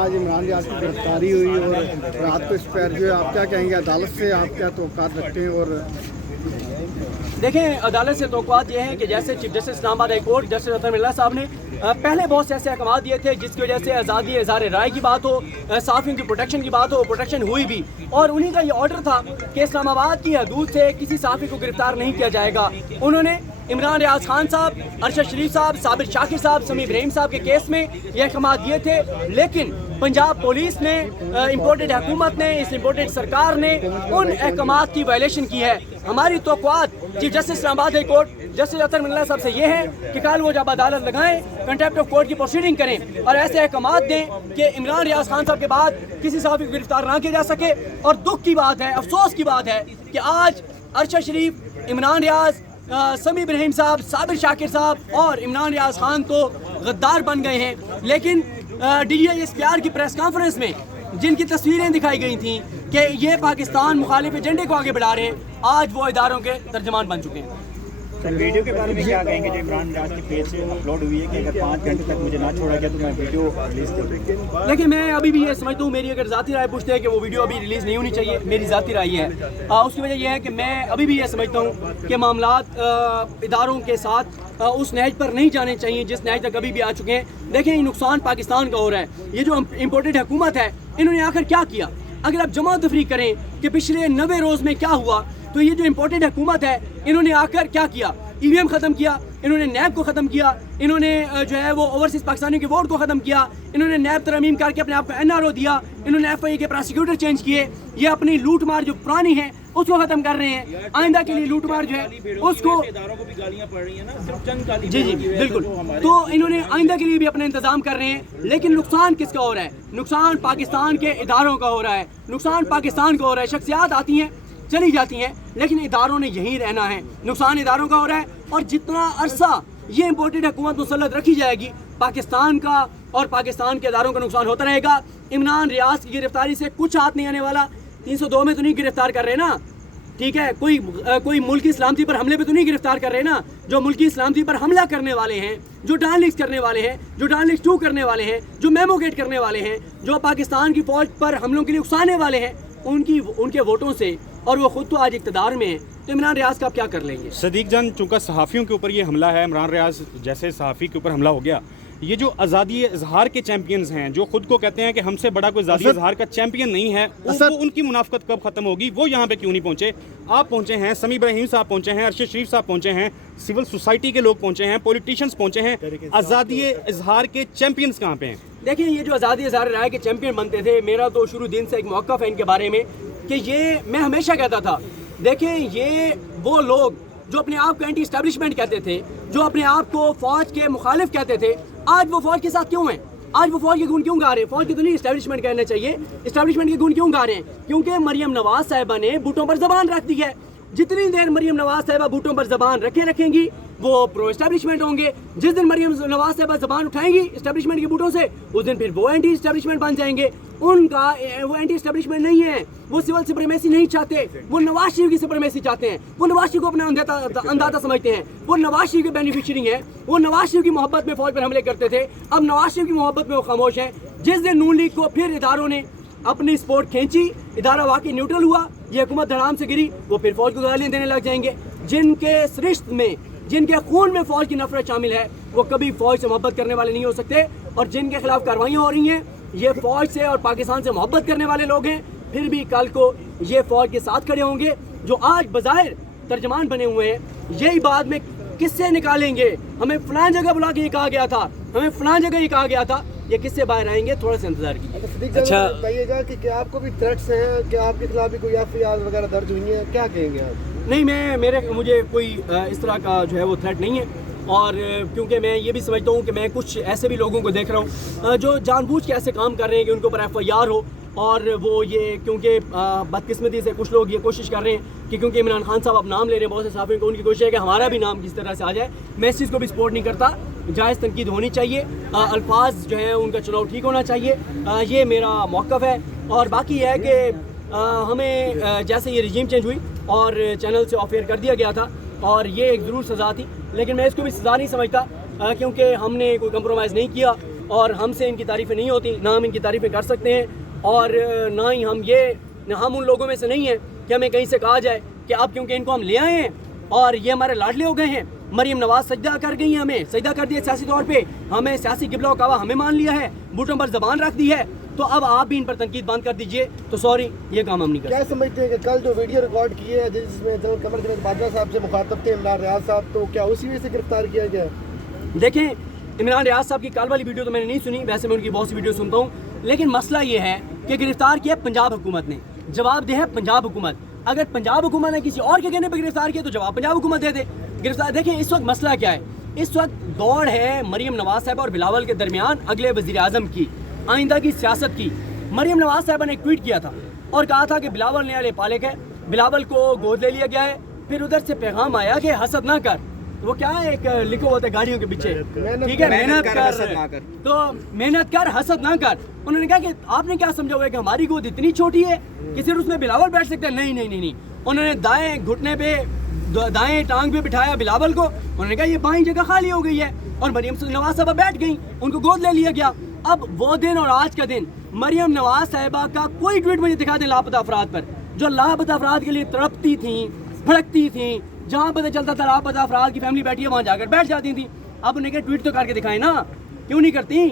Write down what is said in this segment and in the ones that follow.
آج عمران ریاض کی گرفتاری ہوئی اور رات کو اس پر جو ہے آپ کیا کہیں گے، عدالت سے آپ کیا توقعات رکھتے ہیں؟ اور دیکھیں، عدالت سے توقعات یہ ہیں کہ جیسے چیف جسٹس اسلام آباد ہائی کورٹ جسٹس اطہر ملا صاحب نے پہلے بہت سے ایسے احکامات دیے تھے جس کی وجہ سے آزادی اظہار رائے کی بات ہو، صحافیوں کی پروٹیکشن کی بات ہو، پروٹیکشن ہوئی بھی، اور انہی کا یہ آرڈر تھا کہ اسلام آباد کی حدود سے کسی صحافی کو گرفتار نہیں کیا جائے گا۔ انہوں نے عمران ریاض خان صاحب، ارشد شریف صاحب، صابر شاکر صاحب، سمیع ابراہیم صاحب کے کیس میں یہ احکامات دیے تھے، لیکن پنجاب پولیس نے، امپورٹڈ حکومت نے، اس امپورٹڈ سرکار نے ان احکامات کی وائلیشن کی ہے۔ ہماری توقعات چیف جسٹس اسلام آباد ہائی کورٹ جسٹس اطہر ملا صاحب سے یہ ہے کہ کل وہ جب عدالت لگائیں، کنٹیمپٹ آف کورٹ کی پروسیڈنگ کریں اور ایسے احکامات دیں کہ عمران ریاض خان صاحب کے بعد کسی صحافی کو گرفتار نہ کیا جا سکے۔ اور دکھ کی بات ہے، افسوس کی بات ہے کہ آج ارشد شریف، عمران ریاض، سمیع ابراہیم صاحب، صابر شاکر صاحب اور عمران ریاض خان تو غدار بن گئے ہیں، لیکن D G I S P R کی پریس کانفرنس میں جن کی تصویریں دکھائی گئی تھیں کہ یہ پاکستان مخالف ایجنڈے کو آگے بڑھا رہے ہیں، آج وہ اداروں کے ترجمان بن چکے ہیں۔ ویڈیو کے بارے میں کیا کہیں گے جو عمران ریاض کے پیج سے اپلوڈ ہوئی ہے کہ اگر 5 گھنٹے تک مجھے نہ چھوڑا گیا تو میں ویڈیو ریلیز کر دوں؟ لیکن میں ابھی بھی یہ سمجھتا ہوں، میری اگر ذاتی رائے پوچھتے ہیں کہ وہ ویڈیو ابھی ریلیز نہیں ہونی چاہیے، میری ذاتی رائے ہے۔ اس کی وجہ یہ ہے کہ میں ابھی بھی یہ سمجھتا ہوں کہ معاملات اداروں کے ساتھ اس نہج پر نہیں جانے چاہیے جس نہج تک ابھی بھی آ چکے ہیں۔ دیکھیں، یہ نقصان پاکستان کا ہو رہا ہے۔ یہ جو امپورٹڈ حکومت ہے، انہوں نے آخر کیا کیا؟ اگر آپ جمع تفریق کریں کہ پچھلے 90 روز میں کیا ہوا، تو یہ جو امپورٹڈ حکومت ہے، انہوں نے آ کر کیا کیا؟ ای وی ایم ختم کیا، انہوں نے نیب کو ختم کیا، انہوں نے جو ہے وہ اوورسیز پاکستانیوں کے ووٹ کو ختم کیا، انہوں نے نیب ترمیم کر کے اپنے آپ کو این آر او دیا، انہوں نے ایف آئی اے کے پراسیکیوٹر چینج کیے، یہ اپنی لوٹ مار جو پرانی ہے اس کو ختم کر رہے ہیں۔ آئندہ کے لیے لوٹ مار جو ہے اس کو جی بالکل، تو انہوں نے آئندہ کے لیے بھی اپنا انتظام کر رہے ہیں، لیکن نقصان کس کا ہو رہا ہے؟ نقصان پاکستان کے اداروں کا ہو رہا ہے، نقصان پاکستان کا ہو رہا ہے۔ شخصیات آتی ہیں چلی جاتی ہیں، لیکن اداروں نے یہیں رہنا ہے، نقصان اداروں کا ہو رہا ہے۔ اور جتنا عرصہ یہ امپورٹڈ حکومت مسلط رکھی جائے گی، پاکستان کا اور پاکستان کے اداروں کا نقصان ہوتا رہے گا۔ عمران ریاض کی گرفتاری سے کچھ ہاتھ نہیں آنے والا۔ 302 میں تو نہیں گرفتار کر رہے نا، ٹھیک ہے، کوئی ملکی سلامتی پر حملے پہ تو نہیں گرفتار کر رہے نا۔ جو ملکی سلامتی پر حملہ کرنے والے ہیں، جو ڈان لیکس کرنے والے ہیں، جو ڈان لیکس 2 کرنے والے ہیں، جو میموگیٹ کرنے والے ہیں، جو پاکستان کی فوج پر حملوں کے لیے اکسانے والے ہیں، ان کے ووٹوں سے، اور وہ خود تو آج اقتدار میں ہیں، تو عمران ریاض کا آپ کیا کر لیں گے؟ صدیق جان، چونکہ صحافیوں کے اوپر یہ حملہ ہے، عمران ریاض جیسے صحافی کے اوپر حملہ ہو گیا، یہ جو آزادی اظہار کے چیمپئنز ہیں، جو خود کو کہتے ہیں کہ ہم سے بڑا کوئی آزادی اظہار کا چیمپئن نہیں ہے، ان کی منافقت کب ختم ہوگی؟ وہ یہاں پہ کیوں نہیں پہنچے؟ آپ پہنچے ہیں، سمیع ابراہیم صاحب پہنچے ہیں، ارشد شریف صاحب پہنچے ہیں، سول سوسائٹی کے لوگ پہنچے ہیں، پولیٹیشینز پہنچے ہیں، آزادی اظہار کے چیمپئنز کہاں پہ ہیں؟ دیکھیں، یہ جو آزادی اظہار رائے کے چیمپئن بنتے تھے، میرا تو شروع دن سے ایک موقف ہے ان کے بارے میں کہ یہ میں ہمیشہ کہتا تھا، دیکھیں یہ وہ لوگ جو اپنے آپ کو اینٹی اسٹیبلشمنٹ کہتے تھے، جو اپنے آپ کو فوج کے مخالف کہتے تھے، آج وہ فوج کے ساتھ کیوں ہیں؟ آج وہ فوج کے گن کیوں گا رہے ہیں؟ فوج کی تو نہیں اسٹیبلشمنٹ کہنا چاہیے، اسٹیبلشمنٹ کے گن کیوں گا رہے ہیں؟ کیونکہ مریم نواز صاحبہ نے بھٹو پر زبان رکھ دی ہے۔ جتنی دیر مریم نواز صاحبہ بھٹو پر زبان رکھیں گی، وہ پرو اسٹیبلشمنٹ ہوں گے۔ جس دن مریم نواز صاحبہ زبان اٹھائیں گی اسٹیبلشمنٹ کے بھٹوں سے، اس دن پھر وہ اینٹی اسٹیبلشمنٹ بن جائیں گے۔ ان کا وہ اینٹی اسٹیبلشمنٹ نہیں ہے، وہ سول سپریمیسی نہیں چاہتے، وہ نواز شریف کی سپریمیسی چاہتے ہیں، وہ نواز شریف کو اپنا اندازہ سمجھتے ہیں، وہ نواز شریف کے بینیفیشری ہیں، وہ نواز شریف کی محبت میں فوج پر حملے کرتے تھے، اب نواز شریف کی محبت میں وہ خاموش ہیں۔ جس دن نون لیگ کو پھر اداروں نے اپنی سپورٹ کھینچی، ادارہ واقعی نیوٹرل ہوا، یہ حکومت دھڑام سے گری، وہ پھر فوج کو گالیاں دینے لگ جائیں گے۔ جن کے سرشت میں، جن کے خون میں فوج کی نفرت شامل ہے، وہ کبھی فوج سے محبت کرنے والے نہیں ہو سکتے، اور جن کے خلاف کارروائیاں ہو رہی ہیں، یہ فوج سے اور پاکستان سے محبت کرنے والے لوگ ہیں۔ پھر بھی کل کو یہ فوج کے ساتھ کھڑے ہوں گے۔ جو آج بظاہر ترجمان بنے ہوئے ہیں، یہی بعد میں کس سے نکالیں گے؟ ہمیں فلان جگہ بلا کے یہ کہا گیا تھا، ہمیں فلان جگہ یہ کہا گیا تھا، یہ کس سے باہر آئیں گے؟ تھوڑا سا انتظار کیجیے۔ اچھا بتائیے گا کہ کیا آپ کو بھی تھریٹس ہیں، کیا آپ کے خلاف بھی کوئی ایف آئی آر وغیرہ درج ہوئی ہیں؟ کیا کہیں گے آپ؟ نہیں، مجھے کوئی اس طرح کا جو ہے وہ تھریٹ نہیں ہے، اور کیونکہ میں یہ بھی سمجھتا ہوں کہ میں کچھ ایسے بھی لوگوں کو دیکھ رہا ہوں جو جان بوجھ کے ایسے کام کر رہے ہیں کہ ان کے اوپر ایف آئی آر ہو، اور وہ یہ کیونکہ بدقسمتی سے کچھ لوگ یہ کوشش کر رہے ہیں کہ کیونکہ عمران خان صاحب اب نام لے رہے ہیں بہت سے صحافیوں کو، ان کی کوشش ہے کہ ہمارا بھی نام کس طرح سے آ جائے۔ میں اس چیز کو بھی سپورٹ نہیں کرتا، جائز تنقید ہونی چاہیے، الفاظ جو ہیں ان کا چناؤ ٹھیک ہونا چاہیے، یہ میرا موقف ہے۔ اور باقی یہ ہے کہ ہمیں جیسے یہ رجیم چینج ہوئی اور چینل سے آف ایئر کر دیا گیا تھا، اور یہ ایک ضرور سزا تھی، لیکن میں اس کو بھی سزا نہیں سمجھتا کیونکہ ہم نے کوئی کمپرومائز نہیں کیا، اور ہم سے ان کی تعریفیں نہیں ہوتی، نہ ہم ان کی تعریفیں کر سکتے ہیں، اور نہ ہی ہم ان لوگوں میں سے نہیں ہیں کہ ہمیں کہیں سے کہا جائے کہ آپ کیونکہ ان کو ہم لے آئے ہیں اور یہ ہمارے لاڈلے ہو گئے ہیں، مریم نواز سجدہ کر گئی ہیں، ہمیں سجدہ کر دیا سیاسی طور پہ، ہمیں سیاسی قبلہ و کعبہ ہمیں مان لیا ہے، بوٹوں پر زبان رکھ دی ہے، تو اب آپ بھی ان پر تنقید بند کر دیجئے، تو سوری یہ کام ہم نہیں کرتے۔ کیا سمجھتے ہیں کہ کل جو ویڈیو ریکارڈ کی ہے جس میں جنرل قمر جاوید باجوہ صاحب سے مخاطب تھے عمران ریاض صاحب، تو کیا اسی وجہ سے گرفتار کیا گیا؟ دیکھیں عمران ریاض صاحب کی کال والی ویڈیو تو میں نے نہیں سنی، ویسے میں ان کی بہت سی ویڈیو سنتا ہوں، لیکن مسئلہ یہ ہے کہ گرفتار کیا پنجاب حکومت نے، جواب دہ ہے پنجاب حکومت۔ اگر پنجاب حکومت نے کسی اور کے کہنے پہ گرفتار کیا تو جواب پنجاب حکومت دے دے۔ گرفتار دیکھیں اس وقت مسئلہ کیا ہے، اس وقت دوڑ ہے مریم نواز صاحبہ اور بلاول کے درمیان اگلے وزیر اعظم کی، آئندہ کی سیاست کی۔ مریم نواز صاحبہ نے ایک ٹویٹ کیا تھا اور کہا تھا کہ بلاول نے علی پالک ہے، بلاول کو گود لے لیا گیا ہے، پھر ادھر سے پیغام آیا کہ حسد نہ کر، وہ کیا ہے ایک لکھو ہوتا ہے گاڑیوں کے پیچھے، ٹھیک ہے، محنت کر تو محنت کر حسد نہ کر۔ انہوں نے کہا کہ آپ نے کیا سمجھا ہوا ہے کہ ہماری گود اتنی چھوٹی ہے کہ صرف اس میں بلاول بیٹھ سکتے ہیں؟ نہیں نہیں نہیں نہیں، انہوں نے دائیں گھٹنے پہ دائیں ٹانگ پہ بٹھایا بلاول کو، انہوں نے کہا یہ بائیں جگہ خالی ہو گئی ہے، اور مریم نواز صاحبہ بیٹھ گئیں، ان کو گود لے لیا گیا۔ اب وہ دن اور آج کا دن مریم نواز صاحبہ کا کوئی ٹویٹ مجھے دکھا دیں لاپتہ افراد پر، جو لاپتہ افراد کے لیے تڑپتی تھیں، بھڑکتی تھیں، جہاں پتہ چلتا تھا لاپتہ افراد کی فیملی بیٹھی ہے وہاں جا کر بیٹھ جاتی تھیں۔ اب انہیں کہ ٹویٹ تو کر کے دکھائیں نا، کیوں نہیں کرتی؟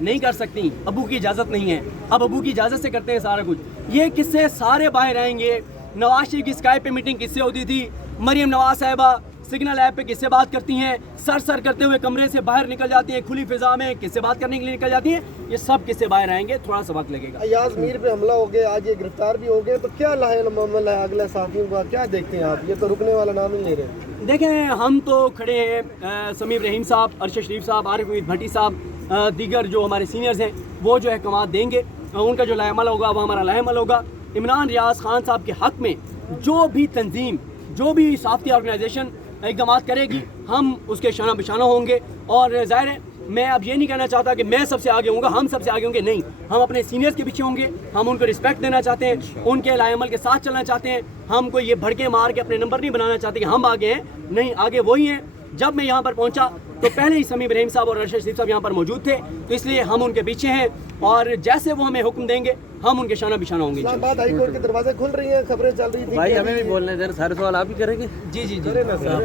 نہیں کر سکتی، ابو کی اجازت نہیں ہے، اب ابو کی اجازت سے کرتے ہیں سارا کچھ۔ یہ قصے سارے باہر آئیں گے، نواز شریف کی اسکائپ پہ میٹنگ کس سے ہوتی تھی، مریم نواز صاحبہ سگنل ایپ پہ کس سے بات کرتی ہیں، سر کرتے ہوئے کمرے سے باہر نکل جاتی ہیں، کھلی فضا میں کس سے بات کرنے کے لیے نکل جاتی ہیں، یہ سب کس سے باہر آئیں گے، تھوڑا سا وقت لگے گا۔ ایاز میر پہ حملہ ہو گیا، آج یہ گرفتار بھی ہو گئے، تو کیا لاحق معاملہ ہے اگلے صحافیوں کا، کیا دیکھتے ہیں آپ؟ یہ تو رکنے والا نام ہی لے رہے ہیں۔ دیکھیں ہم تو کھڑے ہیں، سمیع ابراہیم صاحب، ارشد شریف صاحب، عارف امید بھٹی صاحب، دیگر جو ہمارے سینئرز ہیں وہ جو احکامات دیں گے، ان کا جو لائحہ عمل ہوگا وہ ہمارا لائحہ عمل ہوگا۔ عمران ریاض خان صاحب کے حق میں جو بھی تنظیم، جو بھی صحافتی آرگنائزیشن اقدامات کرے گی، ہم اس کے شانہ بشانہ ہوں گے، اور ظاہر ہے میں اب یہ نہیں کہنا چاہتا کہ میں سب سے آگے ہوں گا، ہم سب سے آگے ہوں گے، نہیں، ہم اپنے سینئرز کے پیچھے ہوں گے، ہم ان کو رسپیکٹ دینا چاہتے ہیں، ان کے لائحہ عمل کے ساتھ چلنا چاہتے ہیں، ہم کو یہ بھڑکے مار کے اپنے نمبر نہیں بنانا چاہتے کہ ہم آگے ہیں، نہیں، آگے وہی ہیں۔ جب میں یہاں پر پہنچا تو پہلے ہی سمیع ابراہیم صاحب اور ارشد شریف صاحب یہاں پر موجود تھے، تو اس لیے ہم ان کے پیچھے ہیں، اور جیسے وہ ہمیں حکم دیں گے ہم ان کے شانہ بشانہ ہوں گے۔ اسلام آباد ہائی کورٹ کے دروازے کھل رہی ہیں، خبریں چل رہی تھیں، بھائی ہمیں بھی بولنے دیں، سارے سوال آپ ہی کریں گے؟ جی جی جی۔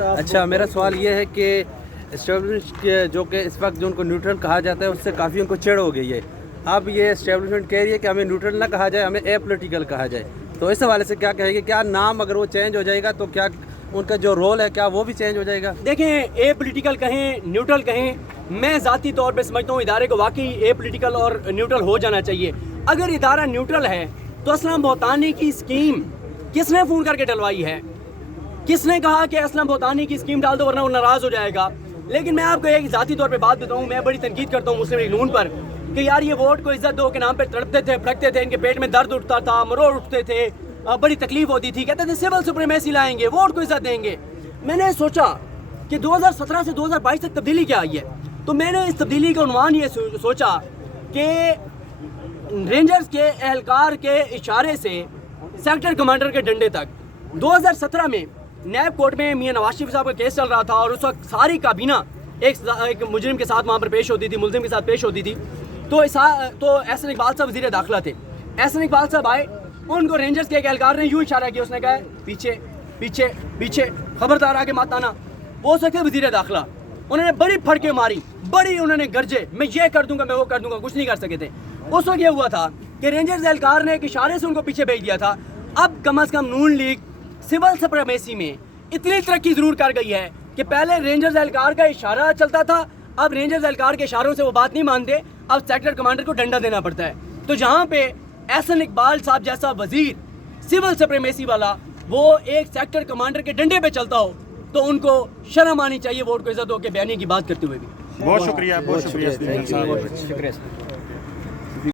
اچھا، میرا سوال یہ ہے کہ اسٹیبلشمنٹ جو کہ اس وقت جو ان کو نیوٹرل کہا جاتا ہے اس سے کافی ان کو چڑ ہو گئی ہے، اب یہ اسٹیبلشمنٹ کہہ رہی ہے کہ ہمیں نیوٹرل نہ کہا جائے، ہمیں اے پولیٹیکل کہا جائے، تو اس حوالے سے کیا کہے گی؟ کیا نام اگر وہ چینج ہو جائے گا تو کیا ان کا جو رول ہے کیا وہ بھی چینج ہو جائے گا؟ دیکھیں اے پولیٹیکل کہیں نیوٹرل کہیں، میں ذاتی طور پہ سمجھتا ہوں ادارے کو واقعی اے پولیٹیکل اور نیوٹرل ہو جانا چاہیے۔ اگر ادارہ نیوٹرل ہے تو اسلم بہتانی کی اسکیم کس نے فون کر کے ڈلوائی ہے؟ کس نے کہا کہ اسلم بہتانی کی اسکیم ڈال دو ورنہ وہ ناراض ہو جائے گا؟ لیکن میں آپ کو ایک ذاتی طور پہ بات بتاؤں، میں بڑی تنقید کرتا ہوں مسلم لیگ نون پر کہ یار یہ ووٹ کو عزت دو کے نام پہ تڑپتے تھے، پھڑکتے تھے، ان کے پیٹ میں درد اٹھتا تھا، مروڑ اٹھتے تھے، بڑی تکلیف ہوتی تھی، کہتے تھے سول سپریمیسی لائیں گے، ووٹ کو عزت دیں گے۔ میں نے سوچا کہ 2017 سے 2022 تک تبدیلی کیا آئی ہے، تو میں نے اس تبدیلی کا عنوان یہ سوچا کہ رینجرز کے اہلکار کے اشارے سے سیکٹر کمانڈر کے ڈنڈے تک 2017 میں نیب کورٹ میں میاں نواز شریف صاحب کا کیس چل رہا تھا، اور اس وقت ساری کابینہ ایک مجرم کے ساتھ وہاں پر پیش ہوتی تھی، ملزم کے ساتھ پیش ہوتی تھی، تو احسن اقبال صاحب وزیر داخلہ تھے، احسن اقبال صاحب آئے، ان کو رینجرز کے ایک اہلکار نے یوں اشارہ کیا، اس نے کہا پیچھے پیچھے پیچھے، خبردار آگے مت آنا۔ وہ سکتے وزیر داخلہ، انہوں نے بڑی پھڑکے ماری، بڑی انہوں نے گرجے، میں یہ کر دوں گا، میں وہ کر دوں گا، کچھ نہیں کر سکے تھے۔ اس وقت یہ ہوا تھا کہ رینجرز اہلکار نے ایک اشارے سے ان کو پیچھے بھیج دیا تھا۔ اب کم از کم نون لیگ سول سپریمیسی میں اتنی ترقی ضرور کر گئی ہے کہ پہلے رینجرز اہلکار کا اشارہ چلتا تھا، اب رینجرز اہلکار کے اشاروں سے وہ بات نہیں مانتے، اب سیکٹر کمانڈر کو ڈنڈا دینا پڑتا ہے۔ تو جہاں پہ احسن اقبال صاحب جیسا وزیر سول سپریمیسی والا وہ ایک سیکٹر کمانڈر کے ڈنڈے پہ چلتا ہو تو ان کو شرم آنی چاہیے ووٹ کو عزت ہو کے بیانیے کی بات کرتے ہوئے بھی۔ بہت شکریہ، بہت شکریہ۔ شکریہ۔